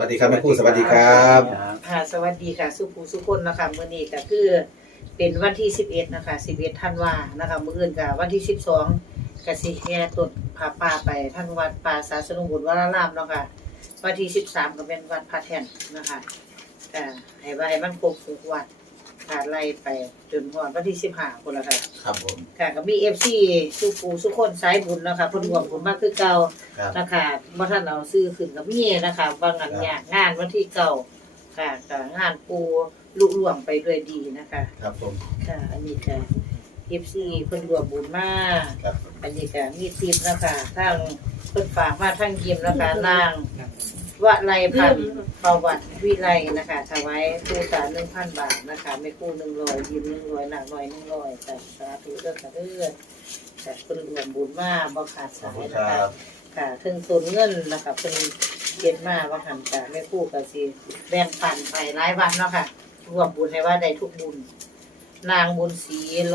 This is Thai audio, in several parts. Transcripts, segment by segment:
วัสดีครับแม่ครู่สวัสดีครับค่ะสวัสดีค่ะสุภูสุคนนะคะมื้อนี้ก็คือเป็นวันที่11นะคะ11ธันวานะคะมื้ออื่นก็วันที่12ก็สิแห่ต้นผาป่าไปทางวัดป่าสาสนุบุญวรารามเนาะค่ะวันที่13ก็เป็นวัดพระแท่นนะคะก็ให้ว่าให้มันครบทุกวัด ค่ะไล่ไปจนฮอดวันที่15พุ่นละค่ะครับผมค่ะก็มี FC สุภูสุคนสายบุญเนาะค่ะเพิ่นรวมผมมาคือเก่าครับนะคะบ่ท่านเอาซื้อขึ้นกับมีนะคะบางงานครับยากงานวันที่เก่าค่ะก็งานปูลุล่วงไปด้วยดีนะคะ ครับผมค่ะอันนี้ก็ FC เพิ่นรวมบุญมาครับอันนี้ก็มีทิปนะคะทางเพิ่นฝากมาทางยิมนะคะนาง วะไลพันธ์ประวัติวิไลนะคะถวายผู้ตา1,000บาทนะคะ ไม่กู้100ยิม100หนักหน่อย100แต่สาธุเด้อค่ะเด้อแต่เพิ่นรวมบุญมาบ่ขาดขอบสาคุยณนะครัคะบค่ะถึงส่วนเงินนะคะเป็นเก็บมาว่าหันกะแม่ครู่ก็สิแบ่งปันไปหลายวันเนาะค่ะรวมบุญให้ว่าได้ทุกบุญ นางบุญศรีโล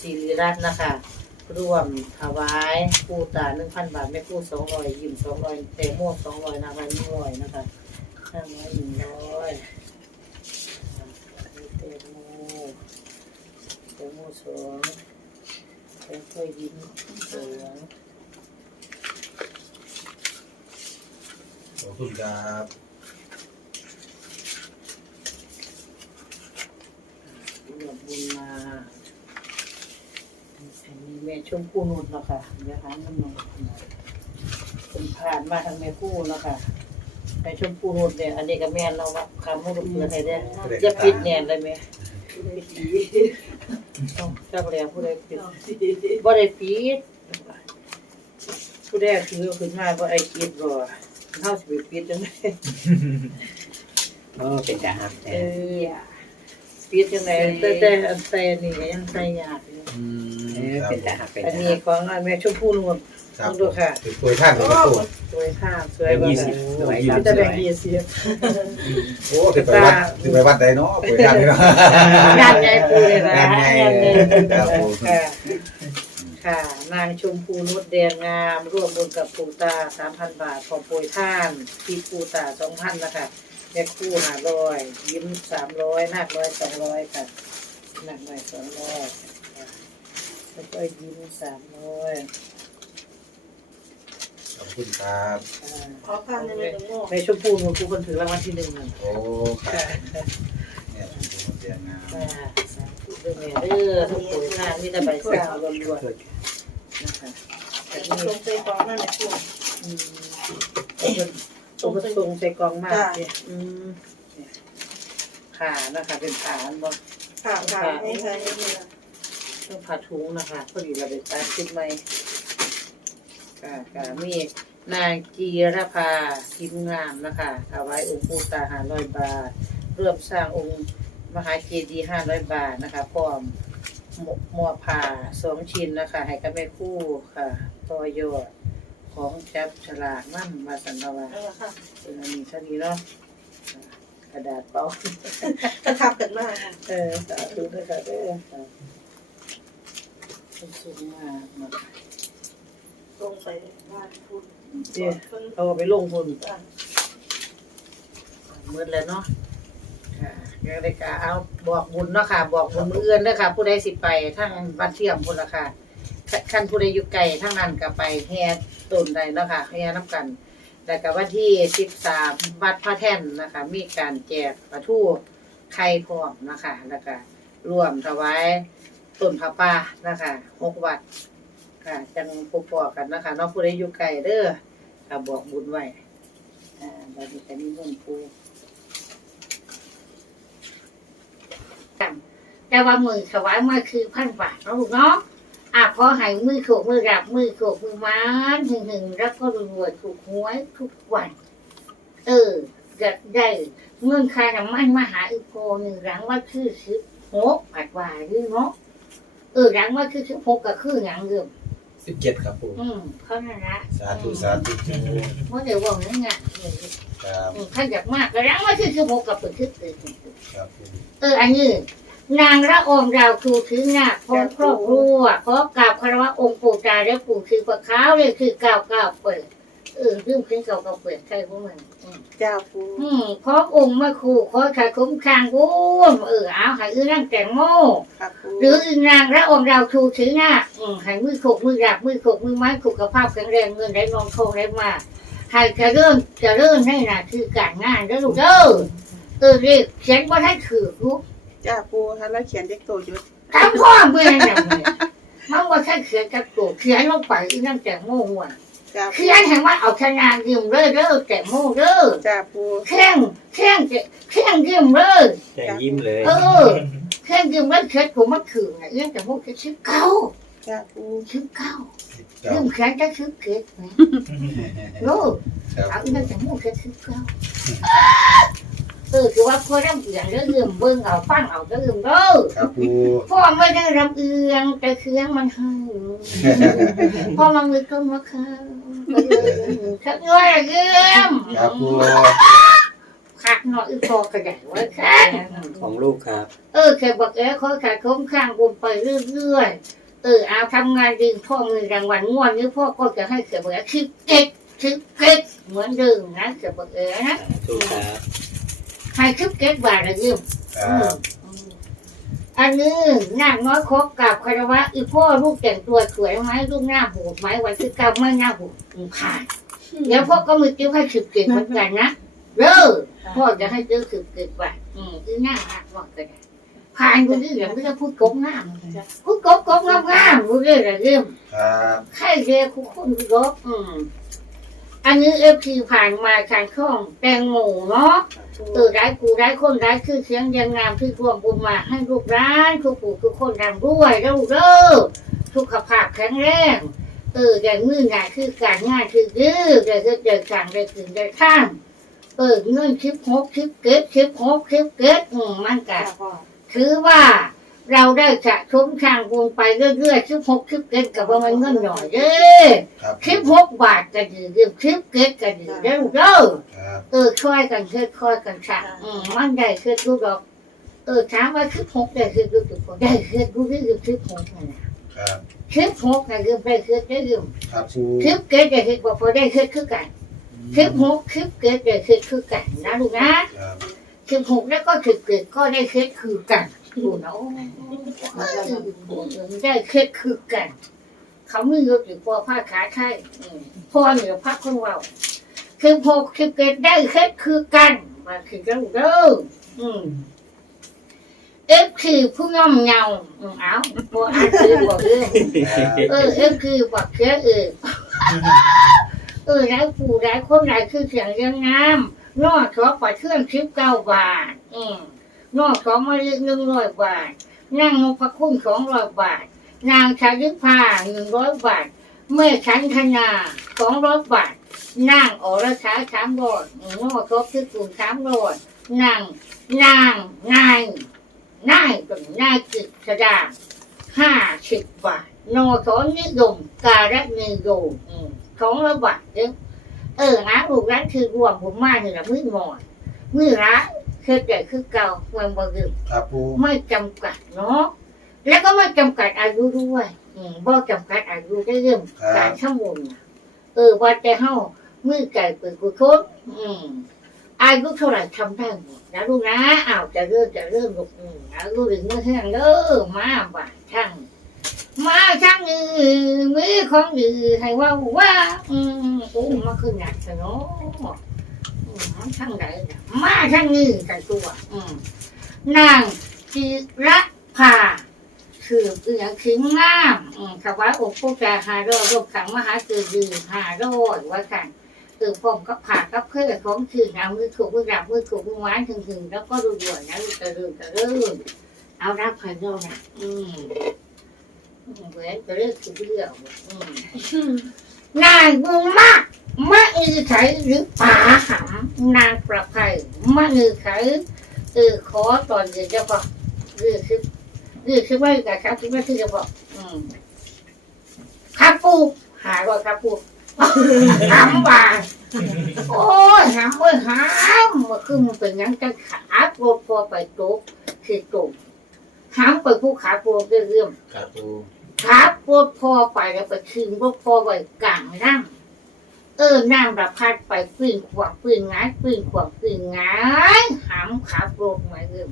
ศิริรัตน์นะคะ ร่วมถวายผู้ตาหนึ่งพันบาทแม่ครู่สองร้อยยิ้มสองร้อยเตะม่วงสองร้อยนางวันหนึ่งร้อยนะคะนางวันหนึ่งร้อยเตะโมเตะโมสองเตะกล้วยยิ้มสองขอบคุณครับรวมบุญมา อันนี้แม่ชมพู่นุชเนาะค่ะเดี๋ยวหาเงินมาเป็นผ่านมาทางแม่คู่เนาะค่ะแม่ชมพู่นุชเนี่ยอันนี้ก็แม่นเราะคำให้ลูกเพื่อนให้ได้จะปิดแนนได้ไหมต้องจับแล้วผู้ใดปิดบ่ได้ปิดผู้ใดถือขึ้นมาบ่ไอ้คิดบ่เฮาสิไปปิดจังได๋โอ้เป็นทหารเอแต่อปิดจังได๋แต่แต่อันแต่นี่ก็ยังใส่ยากอยู่ เออเป็นทหารเป็นอันทนี้หารของอันแม่ชมพู่นุ่นครับดูค่ะถือคุยท่านกับแม่ครู่สวยท่าสวยบ่ยี่ค่ะสิบสวยยี่คสิรับบจะสแบ่วงยยี่สิบโอ้ถือไปวัดถือไปวัดใดเนาะคุยท่านนี่เนาะงานใหญ่ปูเลยนะงานใหญ่งานใหญ่ครับผมค่ะค่ะ นางชมพูนุชแดงงาม ร่วมบุญกับปูตาสามพันบาทของโปรยท่านที่ปูตาสองพันนะคะแม่คู่ห้าร้อยยิ้มสามร้อยนาคร้อยสองร้อยค่ะหนักหน่อยสองร้อยค่ะ แล้วก็ยิ้มสามร้อยขอบคุณครับค่ะขอพันในมือโง่ในชมพูหนูผู้คนถือรางวัลที่หนึ่งนั่นโอ้ครับเนี่ยเป็นเรียนงานค่ะสาธุเด้อแม่เด้อทุกคนค่ะมีแต่ใบสาวล้วนๆนะคะแต่ตนี่รงใจกองนั่นแหละคุณอืมเป็นตัวผสมใส่กองมากเนี่ยอืมเนี่ยขานะคะเป็นขาบ่ค่ะค่ะไม่ใช่ไม่ใช่ ต้องผ่าถุงนะคะพอดีเราไปตัดขึ้นไหมค่ะค่ะมีนางจีรภาทิมงามนะคะถวายองค์ปู่ตาหาร้อยบาทร่วมสร้างองค์มหาเจดีย์ห้าร้อยบาทนะคะพร้อมหมกมัวผ่าสองชิ้นนะคะ ให้กับแม่คู่ค่ะต่อยอดของจับฉลากมั่นมาสันตวาเออค่ะเป็นอันนี้เท่านี้เนาะอ่ากระดาษเปล่ากระทับกันมากค่ะเออสาธุด้วยค่ะเด้อ ค่ะสูงมากมาตรงไปบ้านคุณเดี๋ยวเอาไปลงทุนอะมืดแล้วเนาะค่ะยังได้กะเอาบอกบุญเนาะค่ะ บอกบุญมืออื่นเด้อค่ะ ผู้ใดสิไปทั้งบ้านเทียมพุ่นละค่ะคันผู้ใดอยู่ไกลทั้งนั้นก็ไปแห่ต้นใดเนาะค่ะแห่น้ำกันแล้วก็วันที่สิบสามวัดพระแท่นนะคะ มีการแจกปลาทูไข่พร้อมนะคะ แล้วก็รวมถวาย ต้นพระป่านะคะหกวัดค่ะ จังพบพอกันนะคะน้องผู้ใดอยู่ไกลเด้อค่ะบอกบุญไว้อ่าบัดนี้ก็นิมนต์ผู้แต่ว่ามือถวายมาคือพันบาทเนาะลูกเนาะอะขอให้มือโขกมือรับมือโขกมือม้านหึงหึงๆแล้วก็รวยถูกหวยทุกวัน เออจะได้เงินค่าน้ำมันมาหาอีกโพหนึ่งหลังว่าคือสิบหกผัดว่าหรือเนาะ เออหลังว่าคือสิบหกก็คือหยังเดิมสิบเจ็ดครับผมอืมเขานั่นละสาธุสาธุเมื่อเดี๋ยวว่านั่นไงครับอืมขยับมากก็หลังว่าคือสิบหกก็เป็นคือเกิดครับผมเอออันนี้นางละอองดาวครูถือหน้าพร้อมครอบครัวขอกราบคารวะองค์ปู่ตาและปู่คือพระขาวเลยคือเก้าเก้าเปิดเออเรื่องขึ้นเก่ากับเปลี่ยนใครพวกมันอืม จ้าปูอืมขอองค์มาคู่ขอขายคุ้มคางวุ้มเออเอาให้อื้อนั่งแตงโมครับปูหรืออีนางและองค์เราชูถือหน้าอืมให้มือขกมือหลับมือขกมือไม้ขกกระเพาแข็งแรงเงินได้นองทองได้มาให้จะเริ่มจะเริ่มให้น่ะคือการงานเด้อลูกเด้อเออเรียกเขียนว่าให้ถือลูกจ้าปูถ้าเราเขียนเด็กโตอยุดทำพ่อเมื่อนั่นเลยมันว่าแค่เขียนกับตัวเขียนลงไปอีนั่งแตงโมหัว จ้าปูเขียนให้ว่าเอาชนะยืมเลยเด้อแตงโมเด้อจ้าปูแข้งแข้งจะแข้งยืมเลยแกยิ้มเลย เออแข้งยืมเลยเขียนผมมันถือน่ะอีนั่งแตงโมแค่ชิบเก้าจ้าปูชิบเก้าครัยืบมแขนจะชิบเกิดไหมโน้ครับเอาอีนั่งแตงโมแค่ชิบเก้าเออคือว่าพ่อรำเอียงแล้วยืมเบิ่งเอาฟังเอาก็ยืมเด้อครับปูพ่อไม่ได้รำเอียงแต่เครื่องมันให้พอมันมีต้นมะขาม ชักน้อยเยี่ยมครับปูขักหน่อยพอกระดาษไว้แค่ะของลูกครับเออแค่บอกเอ๋เขาขายคุ้มข้างบุญไปเรื่อยๆเออเอาทำงานดีพ่อมีรางวัลงวดนี้พ่อก็จะให้เขียบอกเอ๋คิดเก็ดคิดเก็ดเหมือนเดิมนะเขียบอกเอ๋นะถูกครับให้คิดเก็ดบาทละยิ่มครับ อันนี้นางน้อยคบกับคารวะอีพ่อลูกแต่งตัวสวยไหมลูกหน้าหูไหมวันที่เก้าไม่หน้าหูผ่านเดี๋ยวพ่อก็มือจิ้วให้สิบเกตเหมือนกันนะเด้อพ่อจะให้จิ้วสิบเกตไว้อืมอีหน้าหักบอกกันนะผ่านกูนี่เดี๋ยวไม่จะพูดกบงามพูดกบกบงามงามกูเรื่องอะไรเรื่องครับใครเรียกคุณคุณกบอืมอันนี้เอฟซีผ่านมาทางช่องแตงโมเนาะปู เออได้กูได้คนได้คือเสียงยังงามที่รวมบุญมาให้ลูกร้านทุกผู้ทุกคนรำด้วยแล้วลูกเด้อสุขภาพแข็งแรงเอออย่างมือหนาคือการงานคือยื้อแต่คือเดินทางได้ถึงได้ข้ามเออเงินคลิปหกคลิปเก็ดคลิปหกคลิปเก็ดอืมมันกัจ้าพ่อถือว่า เราได้สะสมทางวงไปเรื่อยๆคลิปหกคลิปเก็ดกับว่ามันเงินหน่อยเด้อครับคลิปหกบาทก็ดีเรื่องคลิปเก็ดก็ดีเด้อลูกเด้อครับเออช่วยกันเชิดช่วยกันสั่งอืมมันได้เชิดลูกดอก เออถามว่าคลิปหกได้เชิดลูกจุกได้เชิดลูกได้คลิปหกนั่นนะครับคลิปหกนะเรื่องได้เชิดได้เรื่องครับปูคลิปเกิดได้คือบอกพอได้คือคือกันคลิปหกคลิปเกิดได้คือคือกันนะลูกนะครับคลิปหกแล้วก็คลิปเกิดก็ได้คือคือกัน ดูเนาะได้คือคือกัน เขาไม่ยกอยู่พอผ้าขาไทยอืมพ่อเหนือพักของเราคลิปหกคลิปเกิดได้คือคือกันมาคือกันเด้ออืมเอฟคือผู้ย่อมเงาอืมเอาบัวอ่านคือบอกเรื่องเออเอฟคือบอกเชื่อเออเออร้ายผู้ร้ายคนร้ายคือเสียงเรียงงามนอกสองปล่อยเครื่องคลิปเก้าบาท อืม นอกสองมาเรียกหนึ่งร้อยบาท นั่งนพระคุณสองร้อยบาท นางชาลิพาหนึ่งร้อยบาทเมื่อชันธนาสองร้อยบาทนางอรชาสามร้อยนอกครบที่กลุ่มสามร้อยนางนางนายนายกับนายกิจสดาห้าสิบบาทนอสอนนิยมการะนิยมสอืมของระบาทเด้อเออนะลูกร้านคือรวมผมมาเนี่ยละมือหมอนมือร้า นคือแต่คือเก่าเมืองบ่ยืมครับปูไม่จำกัดเนาะแล้วก็ไม่จำกัดอายุด้วยอืมบ่จำกัดอายุได้เรื่องการชั่วโมงน่ะเออว่าแต่เฮามือไก่เปิดกุศลอืมอายุเท่าไหร่ทำได้หมดนะลูกนะอ้าวจะเริ่มจะเริ่มลูกอืมอายุถึงเมื่อเที่ยงเด้อมาบ่ายช่างมาช่างอือมือของอือให้ว่าว่าอืมโอ้มาขึ้นหนักซะเนาะ อืมมันช่างไหนมาช่างนี้กันตัว อืมนางจิระภาคือเอียงขิงงามอืมถวาอกผู้แก่หาโรอยรูปขังมหาคือดีหาโรอยว่ากันคือผมก็ผ่ากับเพื่อนของคือนำมือถูกมือรับมือถูกมือหวานถึงถึงแล้วก็ดูด่วนนะจะเรื่นจะเรื่นเอารับพันโยนะอืมเหมือนจะเรียกคือเรื่องอืม นายบุญมากมะอือไถหรือป่าหำนางประภัยมะอือไถเออขอตอนเดี๋ยวจะบอกเรื่องคือเรื่องคือไม่กับครับที่ไม่ที่จะบอกอืมครับปูหาว่าครับปูหำว่าโอ้ยหำเว้ยหำมันคือมันเป็นยังจะขาโปรพอไปต๊ะคือต๊ะหำไปผู้ขาโปรเรื่องครับปู ครับรถพอไปแล้วไปคืนรถพอไว้กลางนั่งเอออน้ำระพัดไปปืนขวบปืนงายปืนขวบปืนงายหามขาโปรกมาเริ่ม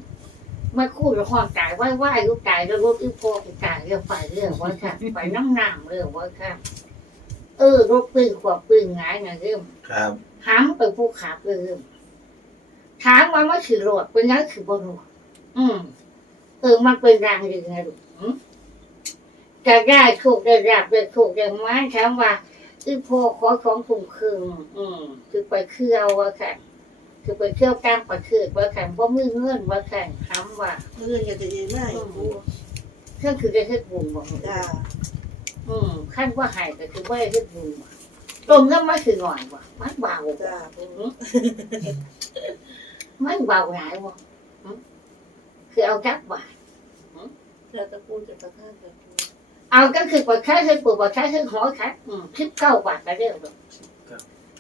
เมื่อคู่ละครตายไหว้ไหว้ลูกตายแล้วรถอีโพกตายเรื่องไปเรื่องว่าค่ะไปน้ำน้ำเรื่องว่าค่ะเออรถปืนขวบปืนงายนะเริ่มครับหามไปผู้ขับเริ่มถามว่ามันคือรถเป็นยังคือบนรถอืมเออมันเป็นรางยังไงลูกอืม จะได้ถูกได้รับได้ถูกได้ไหมถามว่าคือพอขอของถุงคืนอืม คือไปเที่ยวว่าค่ะคือไปเที่ยวกลางประเทศว่าค่ะเพราะมือเงื่อนว่าค่ะถามว่ามืออยากจะยินได้ปูเครื่องคือได้เฮ็ดบุญบ่จ้าอืมขั้นว่าหายก็คือว่าได้เฮ็ดบุญบ่ตรงนั้นมันคือหน่อยว่ะมันเบาจ้าปูอืมมันเบาหลายบ่อืมคือเอาจักบาทแล้วตะปูจะตะข้างจะปู เอาก็คือปล่อยค่าคือปล่อยค่าคือหอคัดอืมคิดเก้าบาทก็เรียกว่า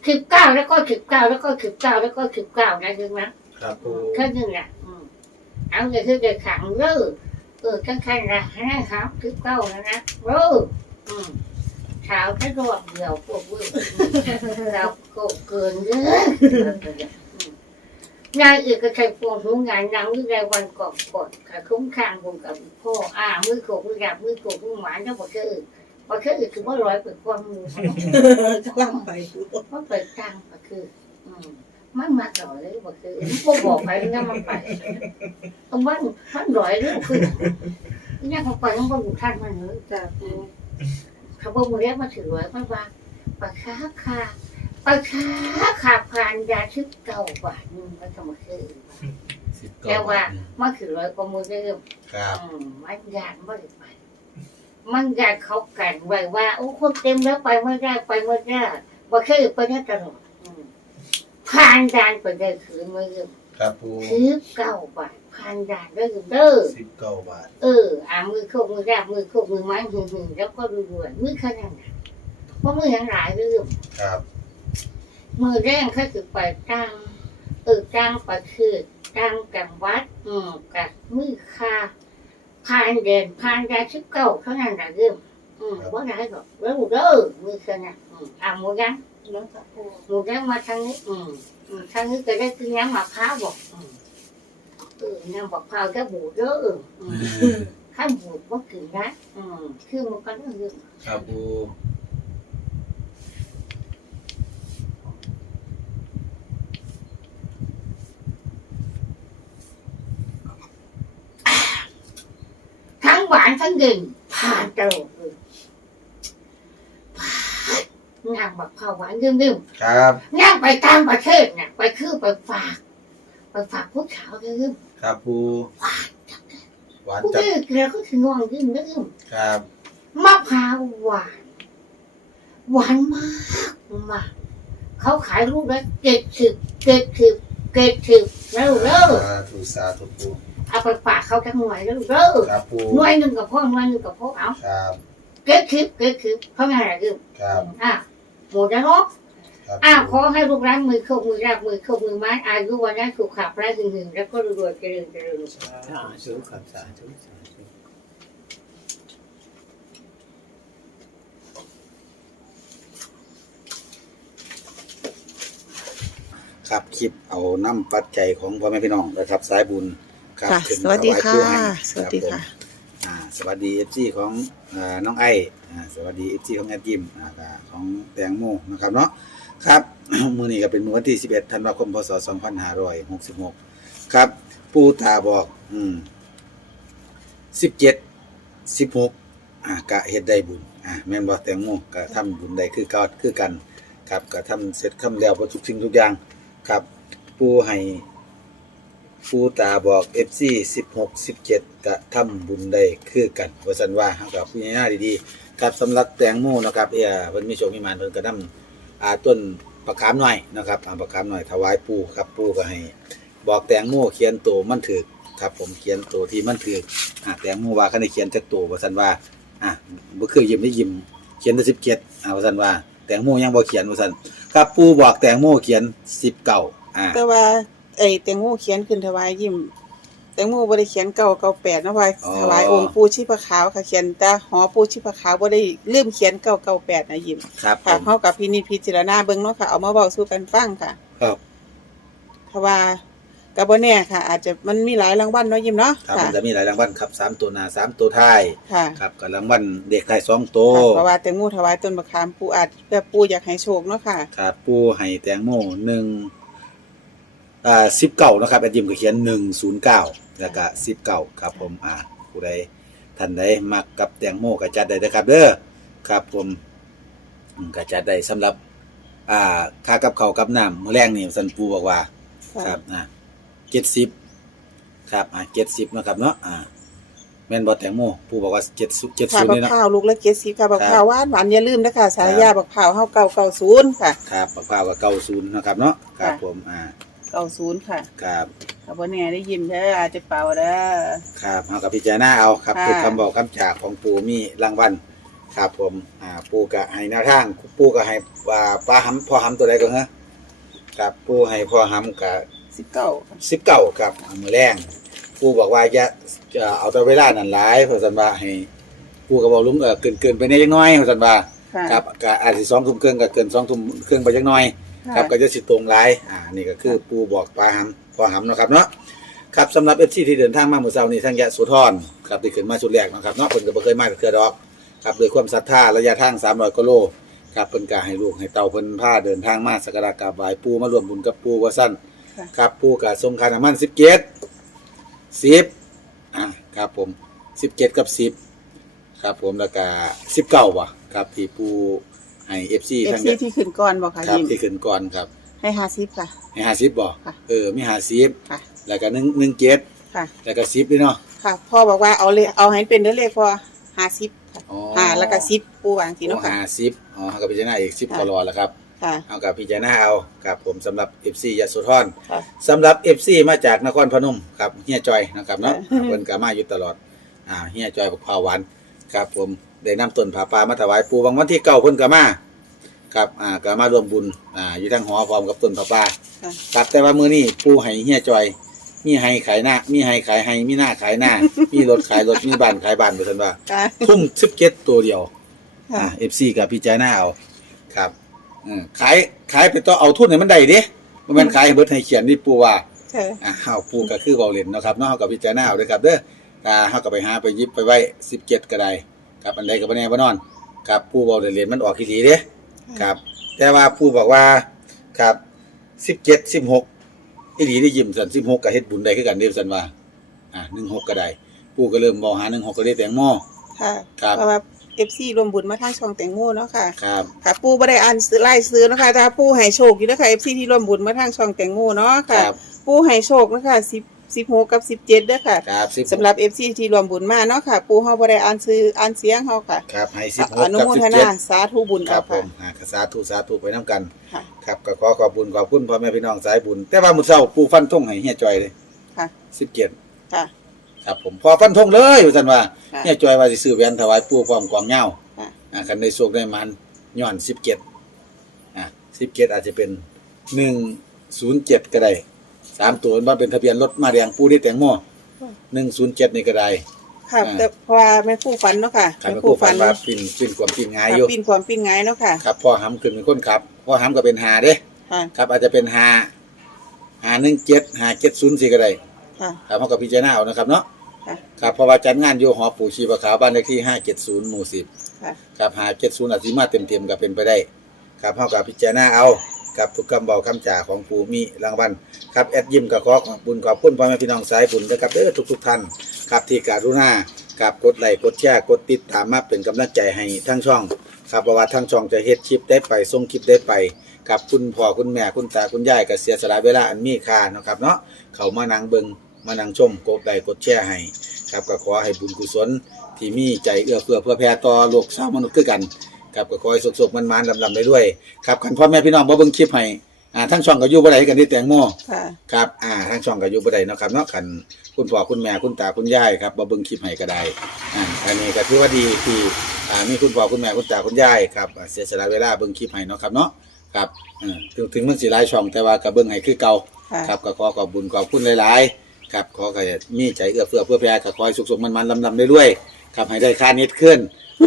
สิบเก้าแล้วก็สิบเก้าแล้วก็สิบเก้าแล้วก็สิบเก้านะคือมั้ยครับปูแค่นึงอะอืมเอาเงินคือจะขังเด้อเออข้างๆนะนะครับคือเก้านะนะเอออืมเช้าแค่รอบเดียวพวกเว้ยเราก็เกินเยอะ งานอื่นก็ใช้พวงหูงานนังหรือในวันก่อนกดค่ะคุ้มข้างผมกับพ่ออ่ามือโขกมือดับมือโขกมือหวานแล้วบอกแค่อื่นบอกแค่อื่นคือว่าร้อยเป็นความมือจะว่างไปปูว่าเปิดกลางก็คือ อืมมันมาต่อเลยบอกคือบ่บอกไปงั้นมันไปตรงบ้านมันร้อยเรื่องคือเนี่ยเขาไปต้องบ่ดูท่านมันเลยจ้าปูเขาบอกมือแรกมาถือไว้มันว่าปากค้าคาปากค้าขาผ่านยาชึกเก่ากว่านึงมันก็มาคือสิบแค่ว่ามาถือไว้ก็มือเริ่มครับอืมมันยานไม่ได้ไปมันยานเขากันไว้ว่าโอ้คนเต็มแล้วไปไม่ได้ไปไม่ได้บ่เคยไปได้ตลอดอืมผ่านยานไปได้คืนมือครับปูคือเก้าบาทผ่านยานได้อเด้อ สิบเก้าบาท เอออ่ามือโคกมือแรกมือโคกมือไม้หึงหึงแล้วก็รวยๆมือขนาดนั้นเพราะมือยังหลายเรื่องครับ มือแรกเขาคือไปตั้งเออตั้งประคือตั้งกังวัดอืมกับมือคาผ่านเด่นผ่านยาชิบเก้าเท่านั้นแหละเรื่องอืมว่าได้หรอกเร็วเด้อมือขนาดอืมอ่าหมูยังแล้วจ้าปูหมูยังมาทางนี้ อืมอืมทางนี้ก็ได้กินยังมะพร้าวบอกอืมเออยังมะพร้าวก็บูดเด้ออืมข้ามบูดว่ากินนะอืมคือมันก็เรื่องครับปู หวานทั้งเย็นผ่านตลอดเลยผ่านงานแบบข้าวหวานเยิ่มครับๆงานไปตามประเทศเนี่ยไปคือไปฝาก ไปฝากพวกเขาเยิ่มครับปูหวานพวกจัดนี้เกลือก็คืององยิ่มเยิ่มครับมะพร้าวหวาน หวานมากมากเขาขายลูกละเจ็ดสิบเจ็ดสิบเจ็ดสิบแล้วเด้อสาธุสาธุปู เอาไปฝากเขาจังหน่วยแล้วเด้อครับปูหน่วยหนึ่งกับพ่อหน่วยหนึ่งกับพ่อเอาครับเก็ดคลิปเก็ดคลิปเพราะไงล่ะคือครับอะหมดแล้วเนาะครับอ้าวขปูอให้ลูกร้านมือเข้ามือรากมือเข้ามือไม้อายุวันนั้นถูกขับไล่หึงหึงแล้วก็รวยๆเจริญเจริญสาธุครับสาธุสาธุครับคลิปเอาน้ำปัจจัยของพ่อแม่พี่น้องนะครับสายบุญ ครับค่ะขึ้นสวัสดีค่ะถวายปู่ให้สวัสดีรับผมค่ะอ่าสวัสดีเอฟซีของอ่าน้องไอ้อ่าสวัสดีเอฟซีของแอดยิมอ่าก็ของแตงโมนะครับเนาะครับ มื้อนี้ก็เป็นมื้อวันที่ 11ธันวาคมพศ2566 ครับ ปู่ตาบอก อืม17 16อ่ากะเฮ็ดได้บุญอ่าแม่นบ่แตงโมก็ทำบุญได้คือเก่าคือกัน ครับก็ทำเสร็จคำแล้วบ่ทุกสิ่งทุกอย่าง ครับปู่ให้ ผู้ตาบอก FC 16 17กสิบเจ็ดจะทำบุญได้คือกันว่าซั่นว่าเฮากับผู้ใหญ่หน้าดีๆครับสำหรับแตงโมนะครับเอ่อเพิ่นมีโชคมีมานเพิ่นก็นำอ่าต้นประคามหน้อยนะครับอ่าประคามหน้อยถวายปู่ครับปู่ก็ให้ บอกแตงโมเขียนตัวมันถูกครับผมเขียนตัวที่มันถูกอ่าแตงโมว่าคันได้เขียนจักตัวว่าซั่นว่าอะบ่คือยิ้มได้ยิ้มเขียนแต่17อ่าว่าซั่นว่า แตงโมยังบ่เขียนว่าซั่นครับปู่บอกแตงโมเขียน19อ่าแต่ว่า ไอ้แตงโมเขียนขึ้นถวายยิ้มแตงโมบ่ได้เขียนเก่าเก่าแปดนะว่าอ๋อ ถวายองค์ปู่ชีพขาวค่ะเขียนแต่หอปู่ชีพขาวบ่ได้ลืมเขียนเก่าเก่าแปดนะยิ้มครับผค่ะม เฮากับพินิจพิจารณาเบิ่งเนาะค่ะเอามาเว้าสู่กันฟังค่ะครับเพราะว่าก็บ่แน่ค่ะ อาจจะมันมีหลายรางวัลเนาะยิ้มเนาะครับค่ะมันจะมีหลายรางวัลครับสามตัวหน้าสามตัวท้ายค่ะ ครับกับรางวัลเด็กไทยสองตัวค่ะเพราะว่าแตงโมถวายต้นมะขามปู่อาจเพื่อปู่อยากให้โชคเนาะค่ะ ครับปูให้แตงโมหนึ่ง อ่าสิบเก้านะครับแอดยิมก็เขียนหนึ่งศูนย์เก้าแล้วก็สิบเก้าครับผมอ่าผู้ใดท่านใดมักกับแตงโมก็จัดได้นะครับเด้อครับผมอืมก็จัดได้สำหรับ อ่าค่ากับเขาวกับน้ำมื้อแรงนี่สันปูบอกว่าค่ะครับอ่าเจ็ดสิบครับอ่าเจ็ดสิบนะครับเนาะอ่าแม่นบอแตงโมปูบอกว่าเจ็ดเจ็ดค่ะศูนย์บักเลยเนาะ พร้าวลูกละ70ค่ะบักครับพร้าวหวานหวานอย่าลืมนะคะสายยาบักพร้าวเฮา990ค่ะ ครับปากเปล่ากับเก้าศูนย์นะครับเนาะครับค่ะ ผมอ่า 90ค่ะครับถ้าบ่แน่ได้ยินเด้ออาจจะเป่าเด้อ ครับเอากับพิจารณาเอาครับค่ะทุกคำบอกคำจากของปูมีรางวัลครับผมอ่าปูก็ให้แนวทางปูก็ให้ปลาปลาหำพ่อหำตัวใดก็เหรอครับปูให้พ่อหำกับ19ค่ะสิบเก้าครับเอามือแรงปูบอกว่าจะจะเอาแต่เวลานั่นหลายเพราะสันว่าให้ปูก็บอกลุงเออเกินเกินไปนิดน้อยเพราะสันว่าค่ะ ครับก็อาจสิสองทุ่มครึ่งก็เกินสองทุ่มครึ่งไปจักหน้อยะ ครับก็จะสิตรงหลายอ่านี่ก็คือปูบอกปลาหำพ่อหำเนาะครับเนาะครับสำหรับเอฟซีที่เดินทางมาเมื่อเช้านี้ทางยะโสธรครับที่ขึ้นมาชุดแรกนะครับเนาะเพิ่นก็บ่เคยมาเทื่อดอกครับโดวยความศรัทธาระยะทาง300กิโลครับเพิ่นก็ให้ลูกให้เต้าเพิ่นพาเดินทางมาสักการะกราบไหว้ปู่มาร่วมบุญกับปู่ว่าซั่นค่ะครับปู่ก็ทรงค่าน้ำมัน17 10อ่าครับผม 17 กับ 10 ครับผมแล้วก็19ว่ะครับที่ปู่ ให้ FC เอฟทางซีที่ขึ้นก่อนบอกค่ะครับยิมที่ขึ้นก่อนครับ ให้50ค่ะ ให้50บ่ค่ะเออมี50ค่ะ แล้วก็1 17ค่ะ แล้วก็10ด้วยเนาะค่ะพ่อบอกว่าเอาเลยเอาให้เป็นเด้อเลขพอ50ค่ะอ๋อห้าแล้วก็10ปูวางสิเนาะค่ะ ห้าสิบอ๋อเขากับพิจารณาอีกสิบค่ะกรอแล้วครับ ค่ะ เอากับพิจารณาเอากับผมสำหรับ FC ยโสธรค่ะสำหรับ FC มาจากนครพนมครับเฮียจอยนะครับเนาะค่ะ เพิ่นก็มาอยู่ตลอดอ่าเฮียจอยบักพร้าวหวานครับผม ได้นำต้นผาป่ามาถวายปู่บางวันที่เก้าเพิ่นก็มาครับอ่าก็มาร่วมบุญอ่าอยู่ทางหอพร้อมกับต้นผาป่าค่ะครับแต่ว่ามื้อนี้ปู่ให้เฮียจอย มีให้ขายหน้า มีให้ขายให้มีหน้าขายหน้า มีรถขายรถมีบ้านขายบ้านว่าซั่นว่า ค่ะทุ่ม17ตัวเดียวค่ะอ่าเอฟซีกับพิจารณาเอาครับอืมขายขายไปต่อเอาทุนให้มันได้เด้บ่แม่นขายให้เบิดให้เขียนนี่ปูว่าใช่อ่าเฮาปูก็คือเว้าเล่นเนาะครับเนาะเฮาก็พิจารณาเอาเด้อครับเด้ออ่าเฮาก็ไปหาไปหยิบไปไว้17ก็ได้ ครับอันใดก็บ่แน่บ่นอนครับปูเว้าเล่นๆมันออกอีหลีเด้ครับ แต่ว่าปูบอกว่าครับ17 16อีหลีได้ยิ้มสั่น16ก็เฮ็ดบุญได้คือกันเด้สั่นว่าอ่า16ก็ได้ปูก็เริ่มเว้าหา16ก็ได้แตงโมค่ะครับเพราะว่าเอฟซีรวมบุญมาทางช่องแตงโมเนาะค่ะครับค่ะปู่บ่ได้อ่านซื้อไล่ซื้อเนาะคะแต่ว่าปู่ให้โชคอยู่เนาะค่ะ FC ที่ร่วมบุญมาทางช่องแตงโมเนาะคค่ะรับปู่ให้โชคเนาะคะ 10 16กับ17เด้อค่ะครับ16สำหรับ FC ที่ร่วมบุญมาเนาะค่ะ ปู่เฮาบ่ได้อ่านซื้ออ่านเสียงเฮาค่ะ ครับให้สิบหอกนุกับโมสิทบนาเจ็ดสาธุบุญครัเอาบผค่ะ มอ่าก็สาธุสาธุไปน้ำกัน ค่ะ ครับก็ขอขอบบุญขอบคุณพ่อแม่พี่น้องสายบุญ แต่ว่ามื้อเช้าปู่ฟันธงให้เฮียจอยเลยค่ะ สิบเจ็ดค่ะ ครับผมพอฟันธงเลยว่าซั่นว่าค่ะเฮียจอยว่าสิซื้อแหวนถวายปู่พร้อมกวางเหย้าค่ะ อ่าคันได้โชคได้มันย้อนสิบเจ็ดอ่าสิบเจ็ดอาจจะเป็นหนึ่งศูนย์เจ็ดก็ได้ สามตัวมันเป็นทะเบียนรถมาแดงปู่ได้แตงโมหนึ่งศูนย์เจ็ดนี่ก็ได้ค่ะอ่าแต่เพราะว่าแม่ผู้ฝันเนาะค่ะครับแม่ปู่ผู้ฟัฝันนว่าปิ่นปิ่นความปิ่นง่ายค่ะอยู่ปิ้นความปิ้นไงเนาะค่ะครับพ่อหำขึ้นเป็นคนขับพ่อหำก็เป็นหาเด้ค่ะครับอาจจะเป็นหาหาหนึ่งเจ็ดหาเจ็ดศูนย์สี่ก็ได้ค่ะครับเขากับพิจารณาเอานะครับเนาะค่ะครับเพราะว่าจัดงานอยู่หอปู่ชีพขาวบ้านเลขที่ห้าเจ็ดศูนย์หมู่สิบค่ะครับหาเจ็ดศูนย์อาจสิมาเต็มเต็มๆก็เป็นไปได้ ครับเขากับพิจารณาเอา ครับทุกคำบอกคำจ่าของปู่มีรางวัลครับแอดยิมกับขอขอบคุณขอบคุณพ่อแม่พี่น้องสายบุญนะครับเด้อทุกทุกท่านครับที่การุณาครับกดไลค์กดแชร์กดติดตามมาเป็นกำลังใจให้ทั้งช่องครับเพราะว่าทั้งช่องจะเฮ็ดคลิปได้ไปส่งคลิปได้ไปกับคุณพ่อคุณแม่คุณตาคุณยายก็เสียสละเวลาอันมีค่านะครับเนาะเขามานั่งเบิงมานั่งชมกดไลค์กดแชร์ให้ครับก็ขอให้บุญกุศลที่มีใจเอื้อเฟื้อเพื่อแผ่ต่อโลกสาวมนุษย์คือกัน ครับก็ขอให้สุขๆมันๆลำๆได้ด้วยครับคันพ่อแม่พี่น้องบ่เบิ่งคลิปให้อ่าทั้งช่องก็อยู่บ่ได้กันที่แตงโมค่ะครับอ่าทางช่องก็อยู่บ่ได้เนาะครับเนาะคันคุณพ่อคุณแม่คุณตาคุณยายครับบ่เบิ่งคลิปให้ก็ได้อ่าอันนี้ก็ถือว่าดีที่อ่ามีคุณพ่อคุณแม่คุณตาคุณยายครับอ่าเสียสละเวลาเบิ่งคลิปให้เนาะครับเนาะครับอ่าถึงถึงมันสิหลายช่องแต่ว่าก็เบิ่งให้คือเก่าค่ะครับก็ขอขอบบุญขอบคุณหลายๆครับขอให้มีใจเอื้อเฟื้อเพื่อแผ่ก็ขอให้สุขๆมันๆลำๆเรื่อยๆครับให้ได้ค่าเน็ตขึ้น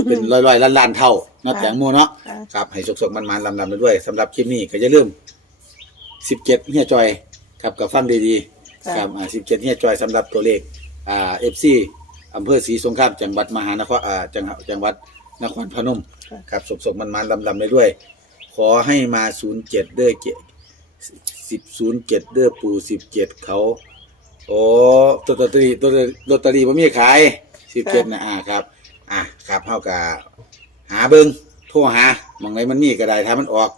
เป็นร้อยๆล้านๆเท่าเนาะแตงโมเนาะค่ะ ครับให้สุขๆมันๆลำๆเรื่อยๆสำหรับคลิปนี้ก็อย่าลืม17เฮียจอยครับก็ฟังดีๆค่ะครับอ่า17เฮียจอยสำหรับตัวเลขอ่า FC อำเภอศรีสงครามจังหวัดมหานครอ่าจังหวัดจังหวัดนครพนมค่ะ ครับสุขๆมันๆลำๆเรื่อยๆขอให้มา 07เด้อเจสิบศูนย์เจ็ดเด้อปู่สิบเจ็ดเขา โอ้ตัวลอตเตอรี่ตัวลอตเตอรี่บ่มีขายสิบเจ็ดนะอ่าครับ อะครับเฮากะหาเบิ้งโทรหามองไหนมันมีก็ได้ถ้ามันออก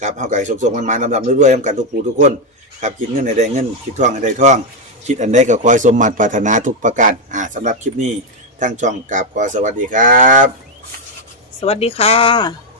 ครับเฮากะสมสมันมาลำๆด้วยๆนำกันทุกผู้ทุกคนครับคิดเงินในใดเงินคิดท่องในใดท่องคิดอันใดก็คอยสมมาตรปรารถนาทุกประการอ่าสำหรับคลิปนี้ทั้งช่องกับขอสวัสดีครับ สวัสดีค่ะ